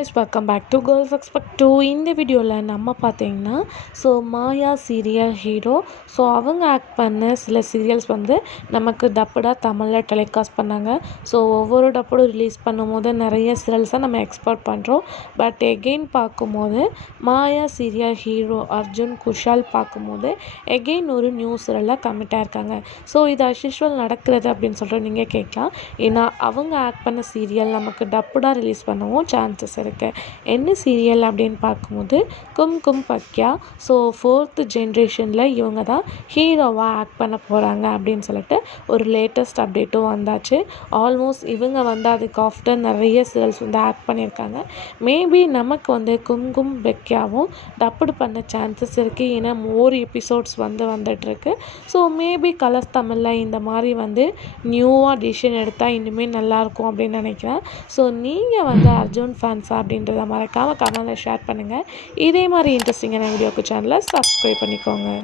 guys, welcome back to Girls Expect 2. இந்த வீடியோவில் நம்ம பார்த்தீங்கன்னா மாயா சீரியல் ஹீரோ அவங்க ஆக்ட் பண்ண சில சீரியல்ஸ் வந்து நமக்கு டப்புடாக தமிழில் டெலிகாஸ்ட் பண்ணாங்க. ஒவ்வொரு டப்படும் ரிலீஸ் பண்ணும்போது நிறைய சீரியல்ஸை நம்ம எக்ஸ்போர்ட் பண்ணுறோம். பட் எகெயின் பார்க்கும்போது மாயா சீரியல் ஹீரோ அர்ஜுன் குஷால் பார்க்கும்போது எகெயின் ஒரு நியூ சீரியலில் கமிட் ஆயிருக்காங்க. இது அஸ்யூஷுவல் நடக்கிறது அப்படின்னு சொல்லிட்டு நீங்கள் கேட்கலாம். ஏன்னா அவங்க ஆக்ட் பண்ண சீரியல் நமக்கு டப்புடாக ரிலீஸ் பண்ணவும் சான்சஸ் இருக்குது. என்ன சீரியல் அப்படின்னு பார்க்கும்போது கும் பக்கியா. 4th ஜென்ரேஷனில் இவங்க தான் ஹீரோவாக ஆக்ட் பண்ண போகிறாங்க அப்படின்னு சொல்லிட்டு ஒரு லேட்டஸ்ட் அப்டேட்டும் வந்தாச்சு. ஆல்மோஸ்ட் இவங்க வந்து அதுக்கு ஆஃப்டர் நிறைய சீரியல்ஸ் வந்து ஆக்ட் பண்ணியிருக்காங்க. மேபி நமக்கு வந்து கும் பக்கியாவும் டப்புடு பண்ண சான்சஸ் இருக்குது. ஏன்னா மோர் எபிசோட்ஸ் வந்துட்டுருக்கு. மேபி கலர்ஸ் தமிழில் இந்த மாதிரி வந்து நியூவாக டிசிஷன் எடுத்தால் இனிமேல் நல்லாயிருக்கும் அப்படின்னு நினைக்கிறேன். நீங்கள் வந்து அர்ஜுன் ஃபேன்ஸா அப்படின்றத மறக்காமல் கமெண்ட்டில் ஷேர் பண்ணுங்கள். இதே மாதிரி இன்ட்ரெஸ்டிங்கான வீடியோக்கு சேனலை சப்ஸ்கிரைப் பண்ணிக்கோங்க.